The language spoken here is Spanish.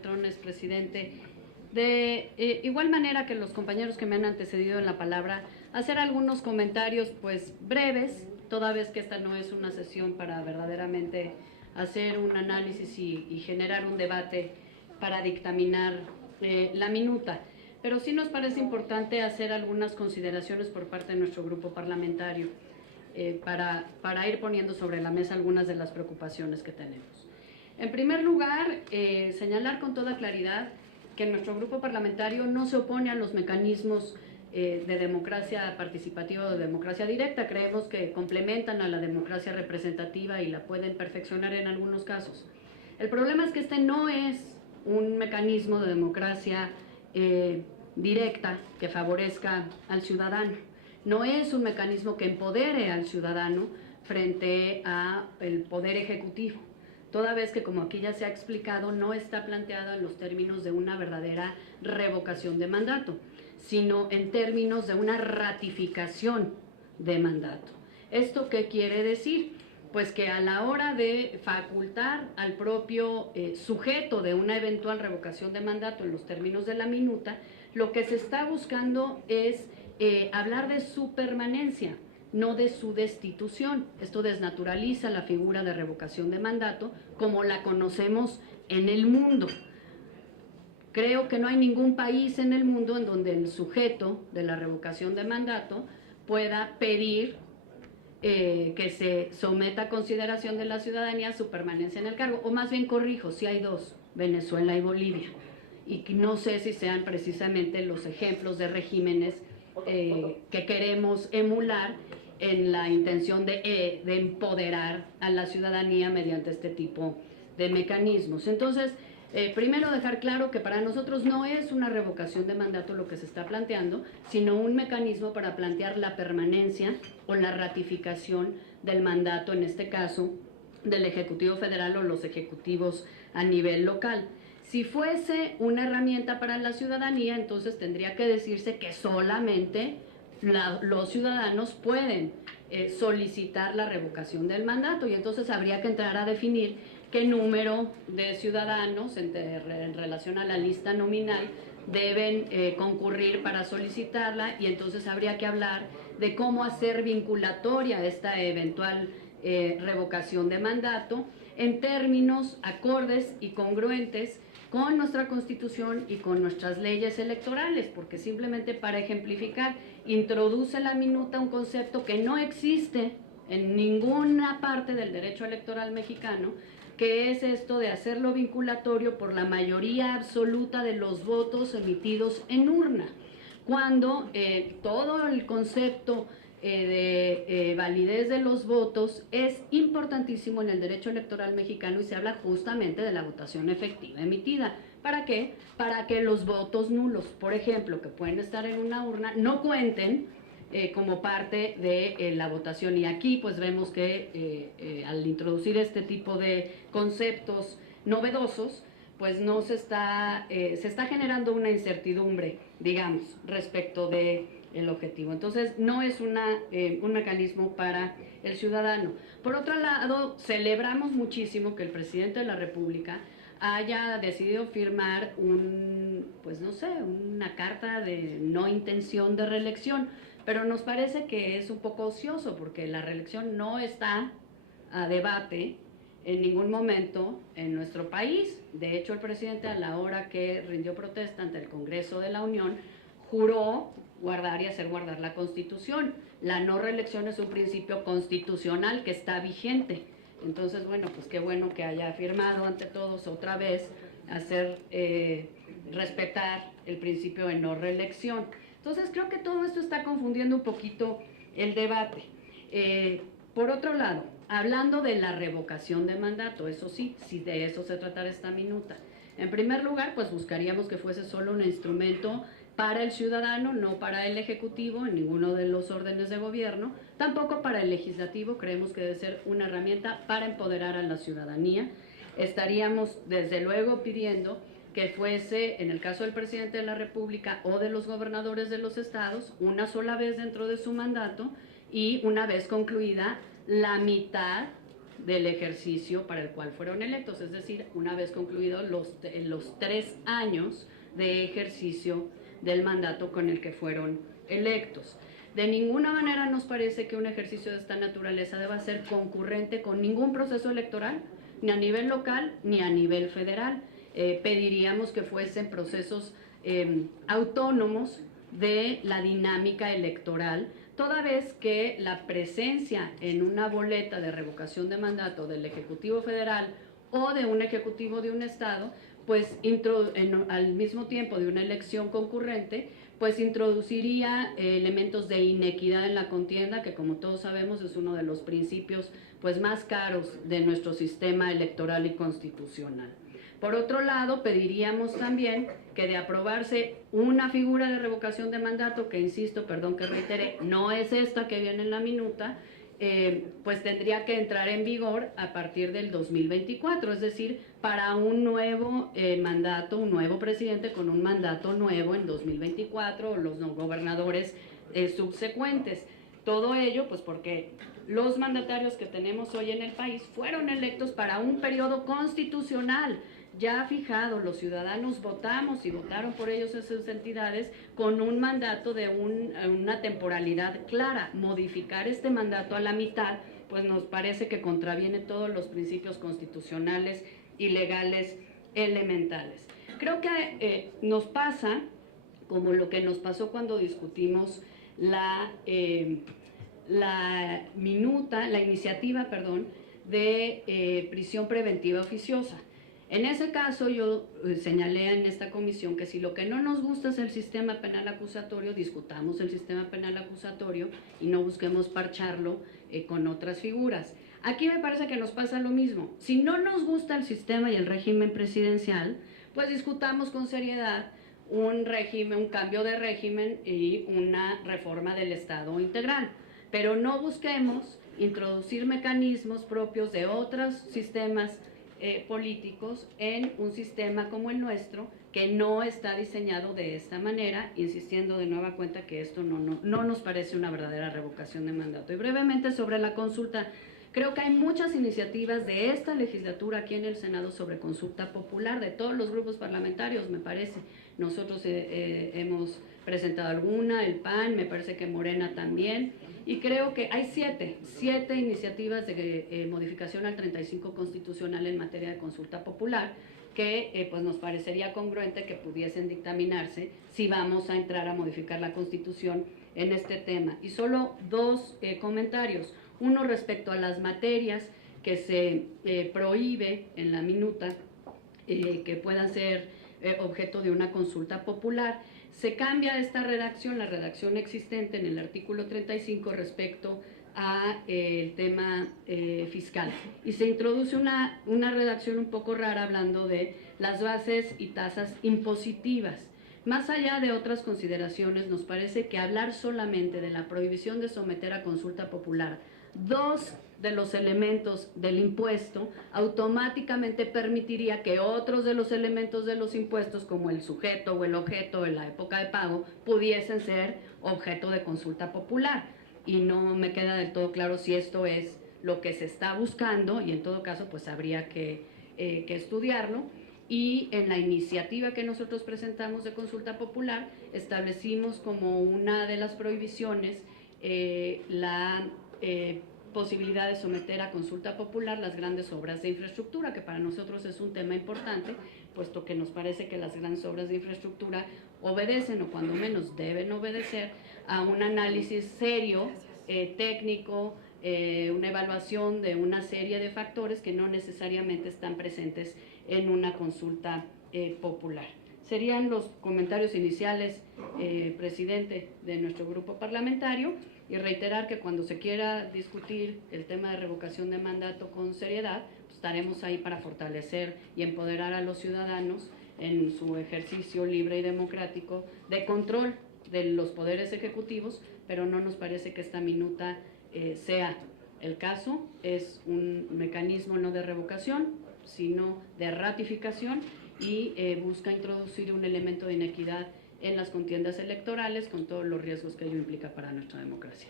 Trones, presidente. De igual manera que los compañeros que me han antecedido en la palabra, hacer algunos comentarios pues breves, toda vez que esta no es una sesión para verdaderamente hacer un análisis y generar un debate para dictaminar la minuta. Pero sí nos parece importante hacer algunas consideraciones por parte de nuestro grupo parlamentario para ir poniendo sobre la mesa algunas de las preocupaciones que tenemos. En primer lugar, señalar con toda claridad que nuestro grupo parlamentario no se opone a los mecanismos de democracia participativa o de democracia directa. Creemos que complementan a la democracia representativa y la pueden perfeccionar en algunos casos. El problema es que este no es un mecanismo de democracia directa que favorezca al ciudadano. No es un mecanismo que empodere al ciudadano frente al poder ejecutivo, toda vez que, como aquí ya se ha explicado, no está planteada en los términos de una verdadera revocación de mandato, sino en términos de una ratificación de mandato. ¿Esto qué quiere decir? Pues que a la hora de facultar al propio sujeto de una eventual revocación de mandato en los términos de la minuta, lo que se está buscando es hablar de su permanencia, no de su destitución. Esto desnaturaliza la figura de revocación de mandato como la conocemos en el mundo. Creo que no hay ningún país en el mundo en donde el sujeto de la revocación de mandato pueda pedir que se someta a consideración de la ciudadanía su permanencia en el cargo, o más bien corrijo, si hay dos, Venezuela y Bolivia, y no sé si sean precisamente los ejemplos de regímenes que queremos emular en la intención de empoderar a la ciudadanía mediante este tipo de mecanismos. Entonces, primero dejar claro que para nosotros no es una revocación de mandato lo que se está planteando, sino un mecanismo para plantear la permanencia o la ratificación del mandato, en este caso, del Ejecutivo Federal o los ejecutivos a nivel local. Si fuese una herramienta para la ciudadanía, entonces tendría que decirse que solamente los ciudadanos pueden solicitar la revocación del mandato, y entonces habría que entrar a definir qué número de ciudadanos en relación a la lista nominal deben concurrir para solicitarla, y entonces habría que hablar de cómo hacer vinculatoria esta eventual revocación de mandato en términos acordes y congruentes con nuestra Constitución y con nuestras leyes electorales, porque simplemente para ejemplificar, introduce la minuta un concepto que no existe en ninguna parte del derecho electoral mexicano, que es esto de hacerlo vinculatorio por la mayoría absoluta de los votos emitidos en urna, cuando todo el concepto de validez de los votos es importantísimo en el derecho electoral mexicano, y se habla justamente de la votación efectiva emitida. ¿Para qué? Para que los votos nulos, por ejemplo, que pueden estar en una urna, no cuenten como parte de la votación. Y aquí pues vemos que al introducir este tipo de conceptos novedosos, pues no se está generando una incertidumbre, digamos, respecto del objetivo. Entonces, no es un mecanismo para el ciudadano. Por otro lado, celebramos muchísimo que el presidente de la República haya decidido firmar pues no sé, una carta de no intención de reelección, pero nos parece que es un poco ocioso, porque la reelección no está a debate en ningún momento en nuestro país. De hecho, el presidente, a la hora que rindió protesta ante el Congreso de la Unión, juró guardar y hacer guardar la Constitución. La no reelección es un principio constitucional que está vigente. Entonces, bueno, pues qué bueno que haya firmado ante todos otra vez hacer respetar el principio de no reelección. Entonces, creo que todo esto está confundiendo un poquito el debate. Por otro lado, hablando de la revocación de mandato, eso sí, si de eso se tratara esta minuta. En primer lugar, pues buscaríamos que fuese solo un instrumento para el ciudadano, no para el Ejecutivo en ninguno de los órdenes de gobierno, tampoco para el Legislativo. Creemos que debe ser una herramienta para empoderar a la ciudadanía. Estaríamos desde luego pidiendo que fuese, en el caso del presidente de la República o de los gobernadores de los estados, una sola vez dentro de su mandato, y una vez concluida la mitad del ejercicio para el cual fueron electos, es decir, una vez concluidos los 3 años de ejercicio del mandato con el que fueron electos. De ninguna manera nos parece que un ejercicio de esta naturaleza deba ser concurrente con ningún proceso electoral, ni a nivel local ni a nivel federal. Pediríamos que fuesen procesos autónomos de la dinámica electoral, toda vez que la presencia en una boleta de revocación de mandato del Ejecutivo Federal o de un Ejecutivo de un Estado, pues al mismo tiempo de una elección concurrente, pues introduciría elementos de inequidad en la contienda, que como todos sabemos es uno de los principios pues más caros de nuestro sistema electoral y constitucional. Por otro lado, pediríamos también que de aprobarse una figura de revocación de mandato, que insisto, perdón que reitere, no es esta que viene en la minuta, pues tendría que entrar en vigor a partir del 2024, es decir, para un nuevo mandato, un nuevo presidente con un mandato nuevo en 2024, o los gobernadores subsecuentes. Todo ello, pues porque los mandatarios que tenemos hoy en el país fueron electos para un periodo constitucional ya fijado. Los ciudadanos votamos y votaron por ellos esas entidades con un mandato de una temporalidad clara. Modificar este mandato a la mitad, pues nos parece que contraviene todos los principios constitucionales y legales elementales. Creo que nos pasa como lo que nos pasó cuando discutimos la iniciativa de prisión preventiva oficiosa. En ese caso yo señalé en esta comisión que si lo que no nos gusta es el sistema penal acusatorio, discutamos el sistema penal acusatorio y no busquemos parcharlo con otras figuras. Aquí me parece que nos pasa lo mismo. Si no nos gusta el sistema y el régimen presidencial, pues discutamos con seriedad un cambio de régimen y una reforma del Estado integral. Pero no busquemos introducir mecanismos propios de otros sistemas políticos en un sistema como el nuestro, que no está diseñado de esta manera, insistiendo de nueva cuenta que esto no nos parece una verdadera revocación de mandato. Y brevemente sobre la consulta, creo que hay muchas iniciativas de esta legislatura aquí en el Senado sobre consulta popular, de todos los grupos parlamentarios, me parece. Nosotros hemos presentado alguna, el PAN, me parece que Morena también, y creo que hay siete iniciativas de modificación al 35 constitucional en materia de consulta popular, que pues nos parecería congruente que pudiesen dictaminarse si vamos a entrar a modificar la Constitución en este tema. Y solo dos comentarios. Uno respecto a las materias que se prohíbe en la minuta que puedan ser objeto de una consulta popular. Se cambia esta redacción, la redacción existente en el artículo 35 respecto a el tema fiscal, y se introduce una redacción un poco rara hablando de las bases y tasas impositivas. Más allá de otras consideraciones, nos parece que hablar solamente de la prohibición de someter a consulta popular dos de los elementos del impuesto automáticamente permitiría que otros de los elementos de los impuestos, como el sujeto o el objeto en la época de pago, pudiesen ser objeto de consulta popular. Y no me queda del todo claro si esto es lo que se está buscando, y en todo caso pues habría que estudiarlo. Y en la iniciativa que nosotros presentamos de consulta popular establecimos como una de las prohibiciones la posibilidad de someter a consulta popular las grandes obras de infraestructura, que para nosotros es un tema importante, puesto que nos parece que las grandes obras de infraestructura obedecen, o cuando menos deben obedecer, a un análisis serio, técnico, una evaluación de una serie de factores que no necesariamente están presentes en una consulta popular. Serían los comentarios iniciales, presidente, de nuestro grupo parlamentario, y reiterar que cuando se quiera discutir el tema de revocación de mandato con seriedad, pues estaremos ahí para fortalecer y empoderar a los ciudadanos en su ejercicio libre y democrático de control de los poderes ejecutivos, pero no nos parece que esta minuta sea el caso. Es un mecanismo no de revocación, sino de ratificación, y busca introducir un elemento de inequidad en las contiendas electorales, con todos los riesgos que ello implica para nuestra democracia.